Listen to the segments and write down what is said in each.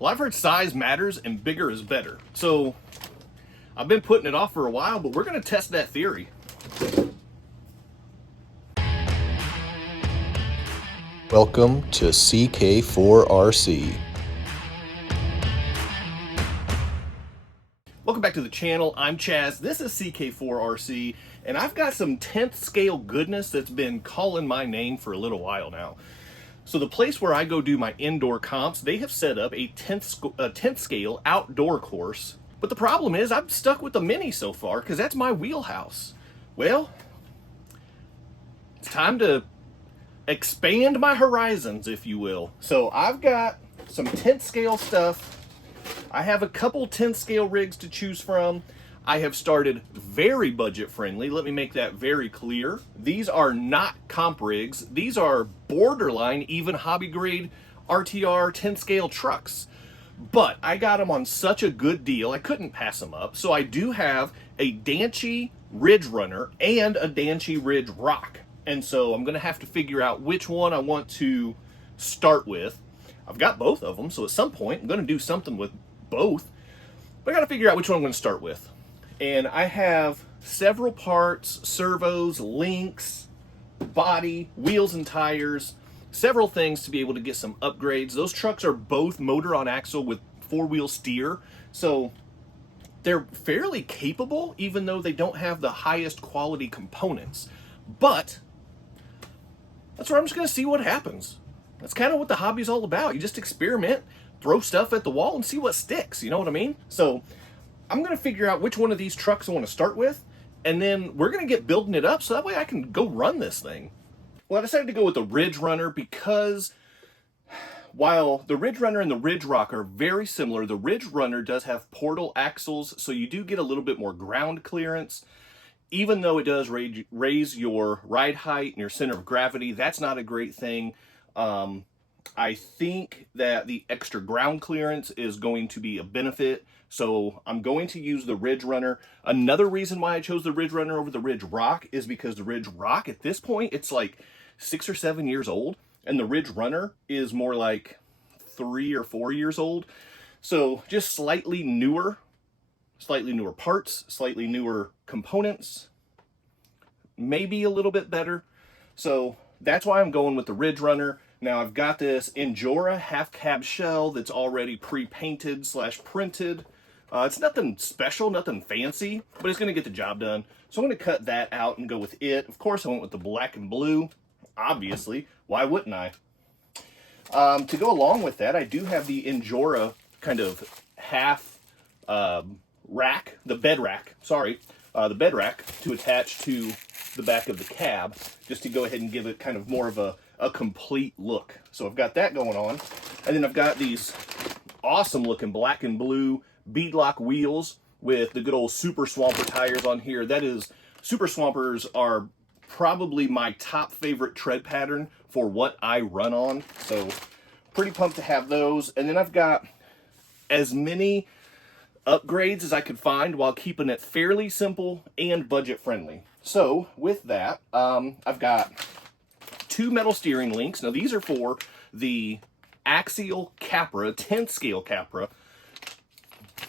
Well, I've heard size matters and bigger is better. So I've been putting it off for a while, but we're going to test that theory. Welcome to CK4RC. Welcome back to the channel. I'm Chaz. This is CK4RC, and I've got some 10th scale goodness that's been calling my name for a little while now. So the place where I go do my indoor comps, they have set up a 10th scale outdoor course. But the problem is I'm stuck with the mini so far because that's my wheelhouse. Well, it's time to expand my horizons, if you will. So I've got some 10th scale stuff. I have a couple 10th scale rigs to choose from. I have started very budget friendly. Let me make that very clear. These are not comp rigs. These are borderline even hobby grade RTR 10th scale trucks. But I got them on such a good deal, I couldn't pass them up. So I do have a Danchee Ridgerunner and a Danchee Ridge Rock. And so I'm gonna have to figure out which one I want to start with. I've got both of them, so at some point I'm gonna do something with both. But I gotta figure out which one I'm gonna start with. And I have several parts, servos, links, body, wheels and tires, several things to be able to get some upgrades. Those trucks are both motor on axle with four-wheel steer, so they're fairly capable even though they don't have the highest quality components. But that's where I'm just gonna see what happens. That's kind of what the hobby's all about. You just experiment, throw stuff at the wall and see what sticks, you know what I mean? So I'm gonna figure out which one of these trucks I wanna start with, and then we're gonna get building it up so that way I can go run this thing. Well, I decided to go with the Ridgerunner because while the Ridgerunner and the Ridge Rock are very similar, the Ridgerunner does have portal axles, so you do get a little bit more ground clearance. Even though it does raise your ride height and your center of gravity, that's not a great thing. I think that the extra ground clearance is going to be a benefit, so I'm going to use the Ridgerunner. Another reason why I chose the Ridgerunner over the Ridge Rock is because the Ridge Rock, at this point, it's like 6 or 7 years old, and the Ridgerunner is more like 3 or 4 years old. So just slightly newer parts, slightly newer components, maybe a little bit better. So that's why I'm going with the Ridgerunner. Now I've got this Injora half cab shell that's already pre-painted / printed. It's nothing special, nothing fancy, but it's gonna get the job done. So I'm gonna cut that out and go with it. Of course I went with the black and blue, obviously. Why wouldn't I? To go along with that, I do have the Injora kind of half rack, the bed rack to attach to the back of the cab, just to go ahead and give it kind of more of a complete look. So I've got that going on. And then I've got these awesome looking black and blue beadlock wheels with the good old Super Swamper tires on here. That is, Super Swampers are probably my top favorite tread pattern for what I run on. So pretty pumped to have those. And then I've got as many upgrades as I could find while keeping it fairly simple and budget friendly. So with that, I've got 2 metal steering links. Now these are for the axial Capra, 10th scale Capra,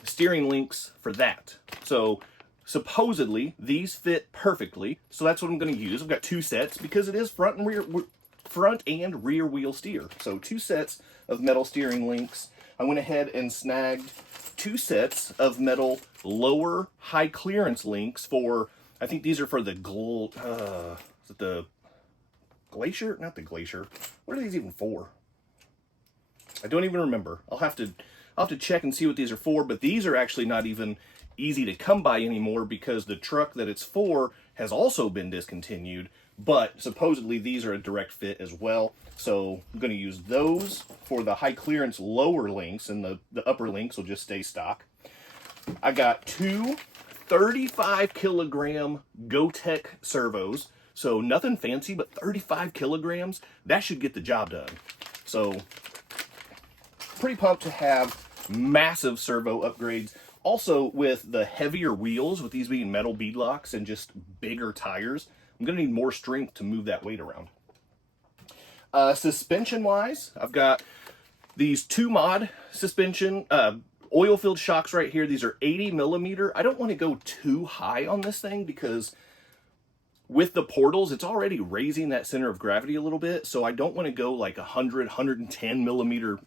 steering links for that. So supposedly these fit perfectly. So that's what I'm going to use. I've got 2 sets because it is front and rear wheel steer. So 2 sets of metal steering links. I went ahead and snagged 2 sets of metal lower high clearance links for, I think these are for the is it the Glacier? Not the Glacier. What are these even for? I don't even remember. I'll have to check and see what these are for, but these are actually not even easy to come by anymore because the truck that it's for has also been discontinued, but supposedly these are a direct fit as well. So I'm going to use those for the high clearance lower links, and the upper links will just stay stock. I got 2 35 kilogram GoTech servos. So nothing fancy, but 35 kilograms, that should get the job done. So pretty pumped to have massive servo upgrades. Also with the heavier wheels, with these being metal beadlocks and just bigger tires, I'm gonna need more strength to move that weight around. Suspension wise, I've got These 2-mod suspension, oil-filled shocks right here. These are 80 millimeter. I don't want to go too high on this thing because with the portals, it's already raising that center of gravity a little bit. So I don't want to go like 100, 110 millimeter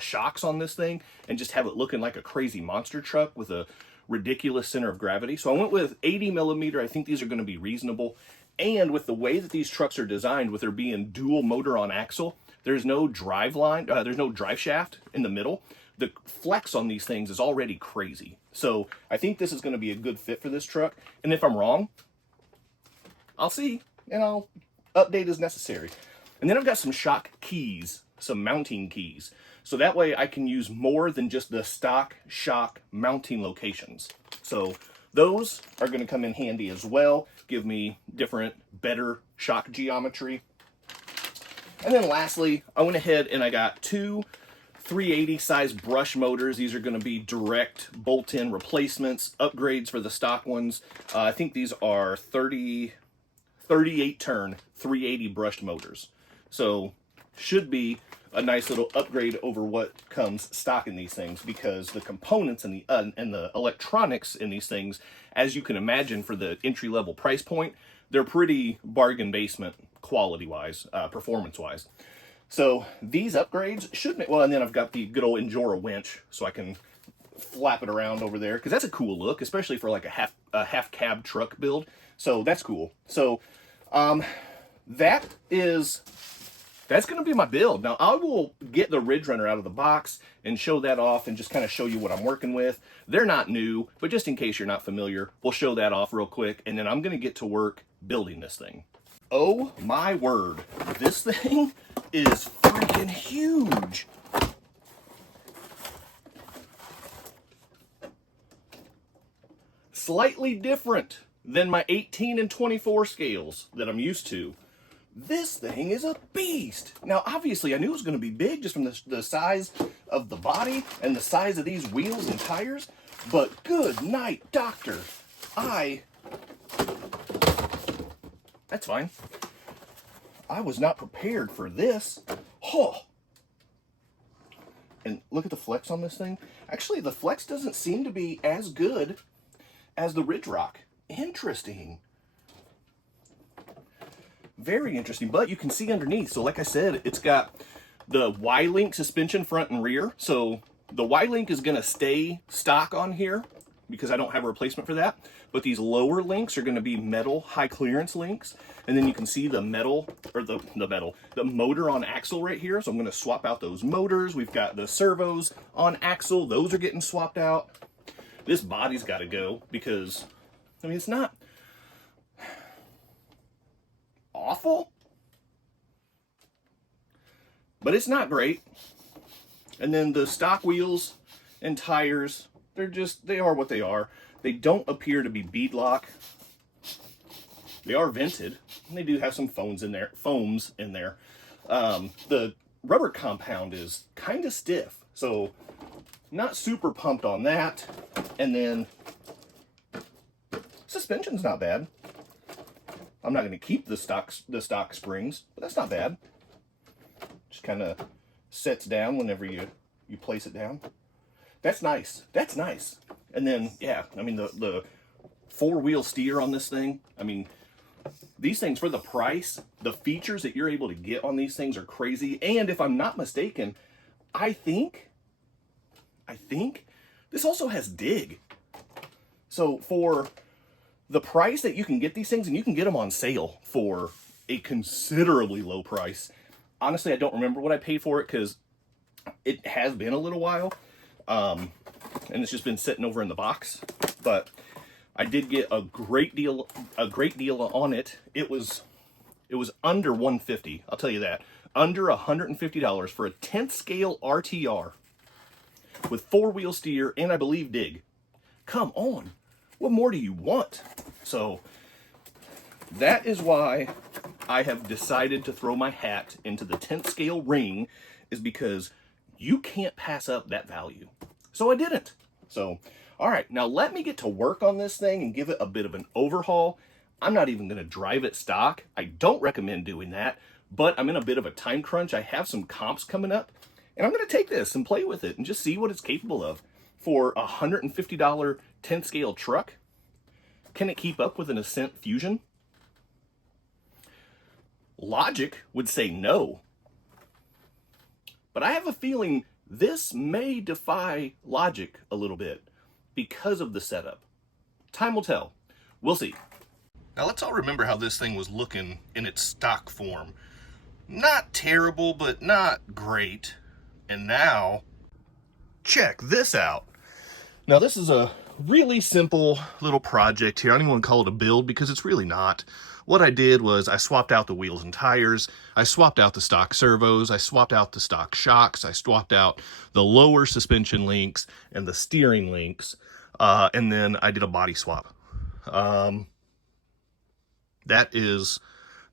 shocks on this thing and just have it looking like a crazy monster truck with a ridiculous center of gravity. So I went with 80 millimeter. I think these are going to be reasonable. And with the way that these trucks are designed, with there being dual motor on axle, there's no drive line, there's no drive shaft in the middle. The flex on these things is already crazy. So I think this is going to be a good fit for this truck. And if I'm wrong, I'll see, and I'll update as necessary. And then I've got some shock keys, some mounting keys. So that way I can use more than just the stock shock mounting locations. So those are going to come in handy as well, give me different, better shock geometry. And then lastly, I went ahead and I got 2 380 size brush motors. These are going to be direct bolt-in replacements, upgrades for the stock ones. I think these are 38 turn 380 brushed motors. So should be a nice little upgrade over what comes stock in these things, because the components and the electronics in these things, as you can imagine, for the entry-level price point, they're pretty bargain basement quality-wise, performance-wise. So these upgrades should make, well, and then I've got the good old Injora winch, so I can flap it around over there, because that's a cool look, especially for like a half cab truck build. So that's cool. So that's going to be my build. Now I will get the Ridgerunner out of the box and show that off and just kind of show you what I'm working with. They're not new, but just in case you're not familiar, we'll show that off real quick, and then I'm going to get to work building this thing. Oh my word, this thing is freaking huge. Slightly different than my 18 and 24 scales that I'm used to. This thing is a beast. Now, obviously, I knew it was going to be big just from the size of the body and the size of these wheels and tires, but good night, doctor. That's fine. I was not prepared for this. Oh. And look at the flex on this thing. Actually, the flex doesn't seem to be as good as the Ridge Rock. Interesting. Very interesting, but you can see underneath. So like I said, it's got the Y-Link suspension front and rear. So the Y-Link is going to stay stock on here because I don't have a replacement for that. But these lower links are going to be metal high clearance links. And then you can see the metal, or the motor on axle right here. So I'm going to swap out those motors. We've got the servos on axle. Those are getting swapped out. This body's got to go because, I mean, it's not awful, but it's not great. And then the stock wheels and tires, they are what they are. They don't appear to be beadlock. They are vented, and they do have some foams in there. The rubber compound is kind of stiff, so not super pumped on that. And then suspension's not bad. I'm not going to keep the stock springs, but that's not bad. Just kind of sets down whenever you place it down. That's nice. That's nice. And then, yeah, I mean, the 4-wheel steer on this thing, I mean, these things, for the price, the features that you're able to get on these things are crazy. And if I'm not mistaken, I think this also has dig. So for the price that you can get these things, and you can get them on sale for a considerably low price. Honestly, I don't remember what I paid for it because it has been a little while. And it's just been sitting over in the box. But I did get a great deal on it. It was under $150, I'll tell you that. Under $150 for a 10th scale RTR with 4-wheel steer and I believe dig. Come on. What more do you want? So that is why I have decided to throw my hat into the 10th scale ring, is because you can't pass up that value. So I didn't. So, all right, now let me get to work on this thing and give it a bit of an overhaul. I'm not even going to drive it stock. I don't recommend doing that, but I'm in a bit of a time crunch. I have some comps coming up, And I'm going to take this and play with it and just see what it's capable of. For a $150 10th scale truck, can it keep up with an Ascent Fusion? Logic would say no. But I have a feeling this may defy logic a little bit because of the setup. Time will tell. We'll see. Now let's all remember how this thing was looking in its stock form. Not terrible, but not great. And now, check this out. Now this is a really simple little project here. I don't even want to call it a build because it's really not. What I did was I swapped out the wheels and tires, I swapped out the stock servos, I swapped out the stock shocks, I swapped out the lower suspension links and the steering links, and then I did a body swap. That is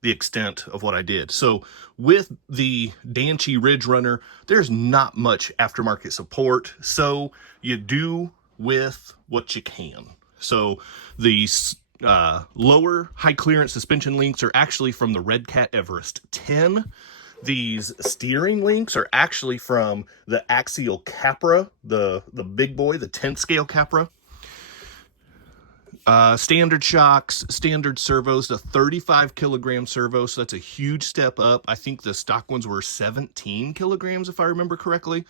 the extent of what I did. So with the Danchee Ridgerunner, there's not much aftermarket support, so you do with what you can. So these lower high clearance suspension links are actually from the Redcat Everest 10. These steering links are actually from the Axial Capra, the big boy, the 10th scale Capra. Standard shocks, standard servos, the 35 kilogram servo, so that's a huge step up. I think the stock ones were 17 kilograms if I remember correctly.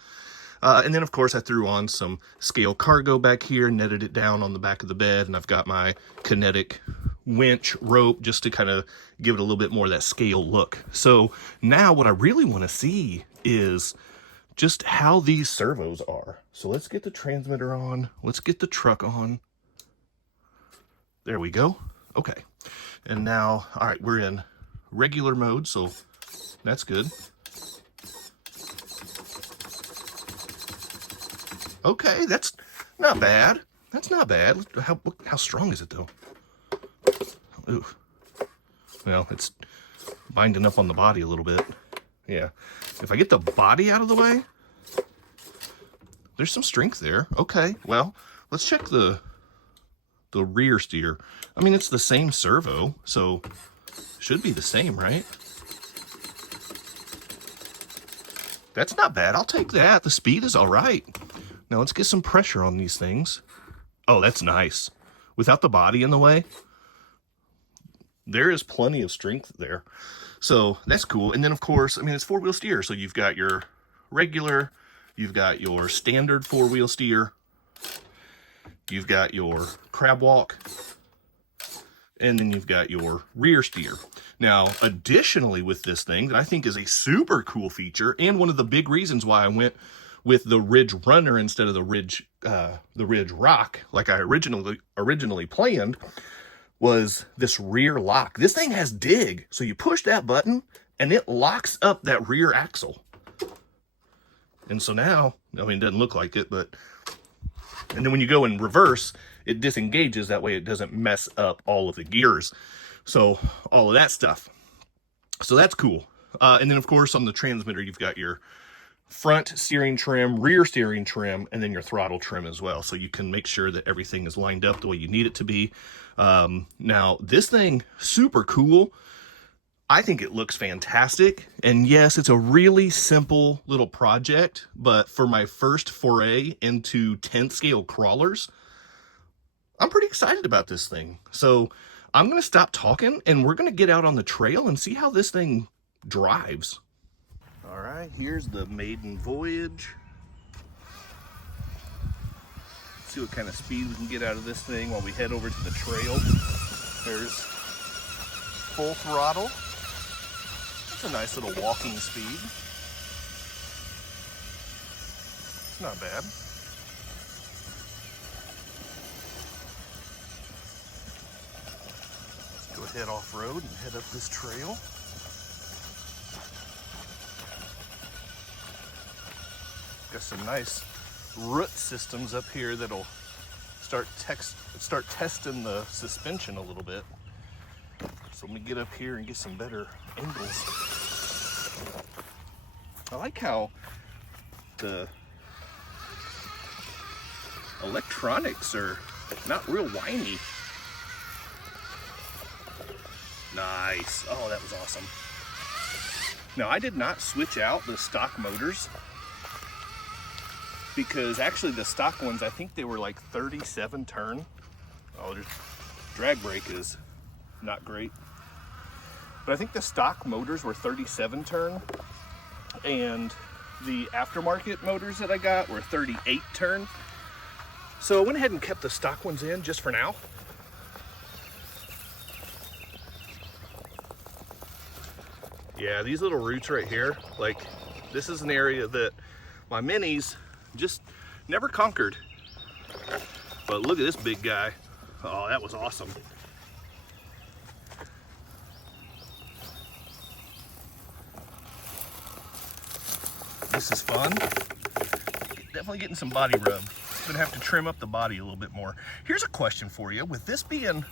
And then, of course, I threw on some scale cargo back here, netted it down on the back of the bed, and I've got my kinetic winch rope just to kind of give it a little bit more of that scale look. So now what I really want to see is just how these servos are. So let's get the transmitter on. Let's get the truck on. There we go. Okay. And now, all right, we're in regular mode, so that's good. Okay, that's not bad. That's not bad. How strong is it, though? Ooh. Well, it's binding up on the body a little bit. Yeah. If I get the body out of the way, there's some strength there. Okay, well, let's check the rear steer. I mean, it's the same servo, so should be the same, right? That's not bad. I'll take that. The speed is all right. Now let's get some pressure on these things. Oh, that's nice. Without the body in the way, there is plenty of strength there. So that's cool. And then, of course, I mean, it's four-wheel steer. So you've got your regular, you've got your standard four-wheel steer, you've got your crab walk, and then you've got your rear steer. Now, additionally with this thing that I think is a super cool feature, and one of the big reasons why I went with the Ridgerunner instead of the Ridge Rock, like I originally planned, was this rear lock. This thing has dig, so you push that button and it locks up that rear axle. And so now, I mean, it doesn't look like it, but, and then when you go in reverse, it disengages, that way it doesn't mess up all of the gears. So all of that stuff. So that's cool. And then of course on the transmitter, you've got your front steering trim, rear steering trim, and then your throttle trim as well. So you can make sure that everything is lined up the way you need it to be. Now this thing, super cool. I think it looks fantastic. And yes, it's a really simple little project, but for my first foray into 10th scale crawlers, I'm pretty excited about this thing. So I'm going to stop talking and we're going to get out on the trail and see how this thing drives. All right, here's the maiden voyage. See what kind of speed we can get out of this thing while we head over to the trail. There's full throttle. That's a nice little walking speed. It's not bad. Let's go ahead off-road and head up this trail. Got some nice root systems up here that'll start testing the suspension a little bit. So let me get up here and get some better angles. I like how the electronics are not real whiny. Nice. Oh, that was awesome. Now, I did not switch out the stock motors because actually the stock ones, I think they were like 37 turn. Oh, there's drag brake is not great. But I think the stock motors were 37 turn, and the aftermarket motors that I got were 38 turn. So I went ahead and kept the stock ones in just for now. Yeah, these little roots right here, like this is an area that my minis just never conquered. But look at this big guy. Oh, that was awesome. This is fun. Definitely getting some body rub. Gonna have to trim up the body a little bit more. Here's a question for you. With this being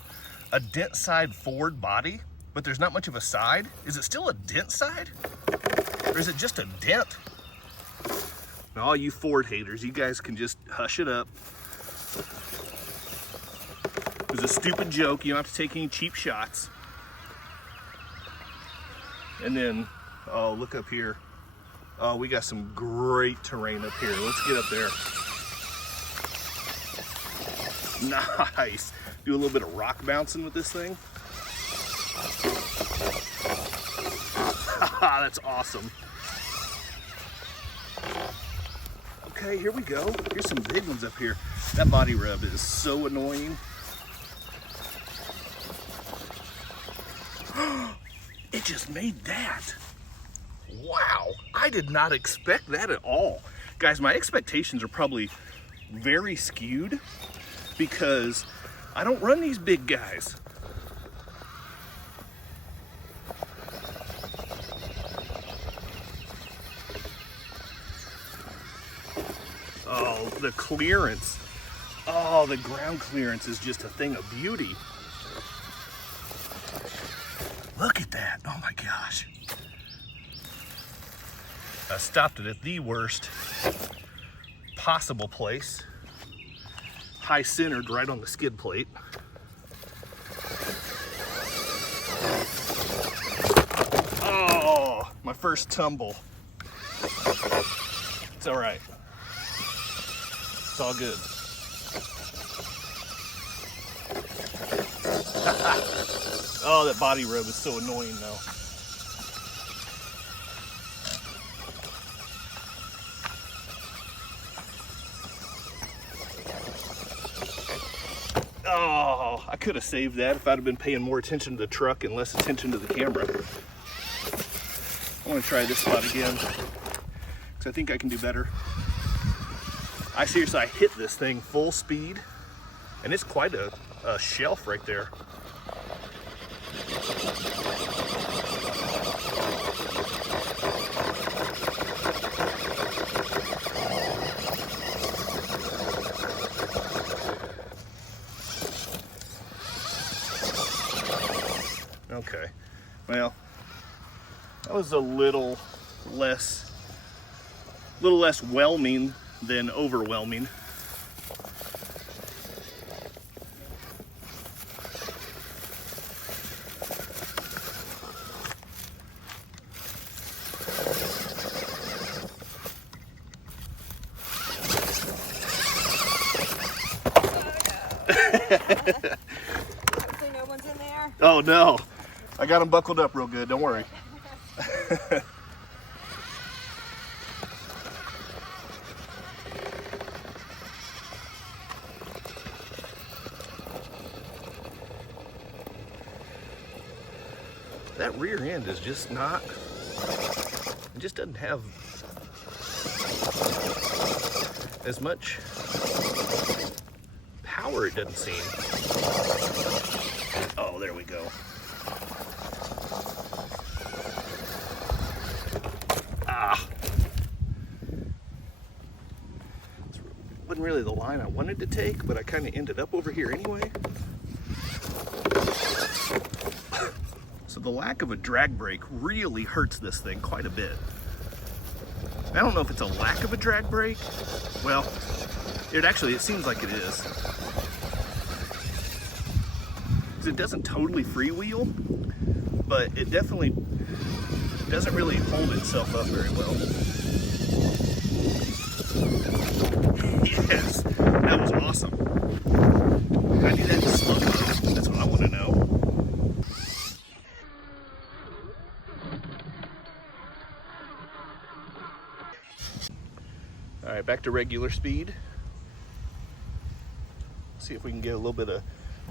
a dent side forward body, but there's not much of a side, is it still a dent side? Or is it just a dent? Now, all you Ford haters, you guys can just hush it up. It was a stupid joke. You don't have to take any cheap shots. And then, oh, look up here. Oh, we got some great terrain up here. Let's get up there. Nice. Do a little bit of rock bouncing with this thing. That's awesome. Okay, here we go. Here's some big ones up here. That body rub is so annoying. It just made that. Wow, I did not expect that at all. Guys, my expectations are probably very skewed because I don't run these big guys. Oh, the clearance. Oh, the ground clearance is just a thing of beauty. Look at that. Oh my gosh. I stopped it at the worst possible place. High centered right on the skid plate. Oh, my first tumble. It's all right. It's all good. Oh, that body rub is so annoying though. Oh, I could have saved that if I'd have been paying more attention to the truck and less attention to the camera. I want to try this spot again because I think I can do better. I hit this thing full speed and it's quite a shelf right there. Okay, well, that was a little less whelming than overwhelming. Hopefully no one's in there. Oh no, I got them buckled up real good, don't worry. That rear end is just not, it just doesn't have as much power, it doesn't seem. Oh, there we go. Ah. Wasn't really the line I wanted to take, but I kind of ended up over here anyway. So the lack of a drag brake really hurts this thing quite a bit. I don't know if it's a lack of a drag brake. Well, it seems like it is. It doesn't totally freewheel, but it definitely doesn't really hold itself up very well. Yes, that was awesome. Can I do that in slow-mo? That's what I want to know. All right, back to regular speed. See if we can get a little bit of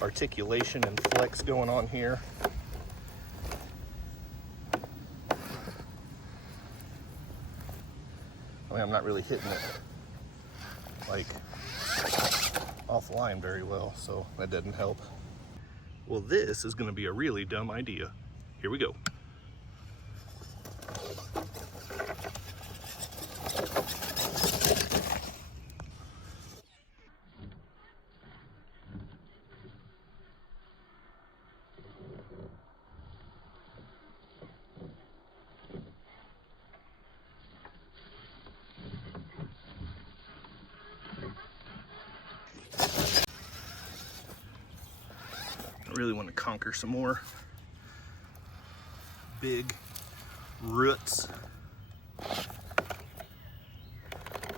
articulation and flex going on here. I mean, I'm not really hitting it like offline very well, so that doesn't help. Well, this is going to be a really dumb idea. Here we go. I really want to conquer some more big roots.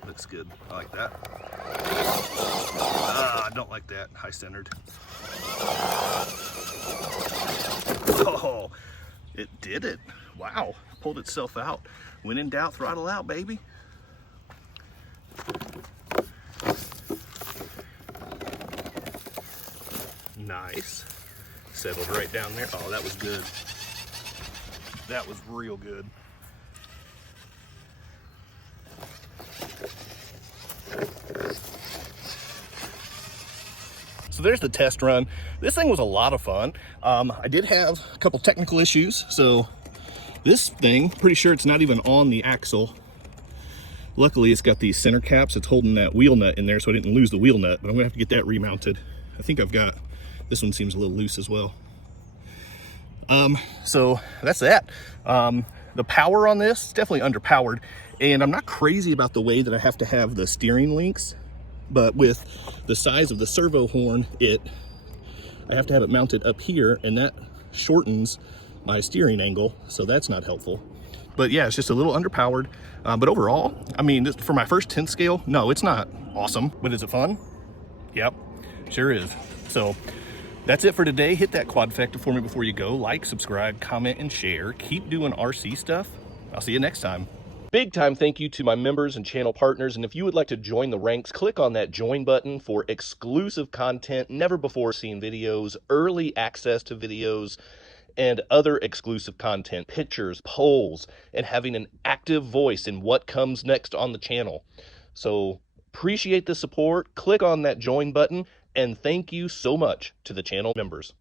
Looks good. I like that. I don't like that. High centered. Oh, it did it. Wow. Pulled itself out. When in doubt, throttle out, baby. Nice. Settled right down there. Oh, that was good. That was real good. So there's the test run. This thing was a lot of fun. I did have a couple technical issues. So this thing, pretty sure it's not even on the axle. Luckily, it's got these center caps. It's holding that wheel nut in there, so I didn't lose the wheel nut, but I'm gonna have to get that remounted. I think I've got, this one seems a little loose as well. So that's that. The power on this is definitely underpowered, and I'm not crazy about the way that I have to have the steering links, but with the size of the servo horn, I have to have it mounted up here, and that shortens my steering angle, so that's not helpful. But yeah, it's just a little underpowered. But overall, I mean, for my first 10th scale, no, it's not awesome, but is it fun? Yep, sure is. So that's it for today. Hit that quadfecta for me before you go. Like, subscribe, comment, and share. Keep doing RC stuff. I'll see you next time. Big time thank you to my members and channel partners. And if you would like to join the ranks, click on that join button for exclusive content, never before seen videos, early access to videos, and other exclusive content, pictures, polls, and having an active voice in what comes next on the channel. So appreciate the support. Click on that join button, and thank you so much to the channel members.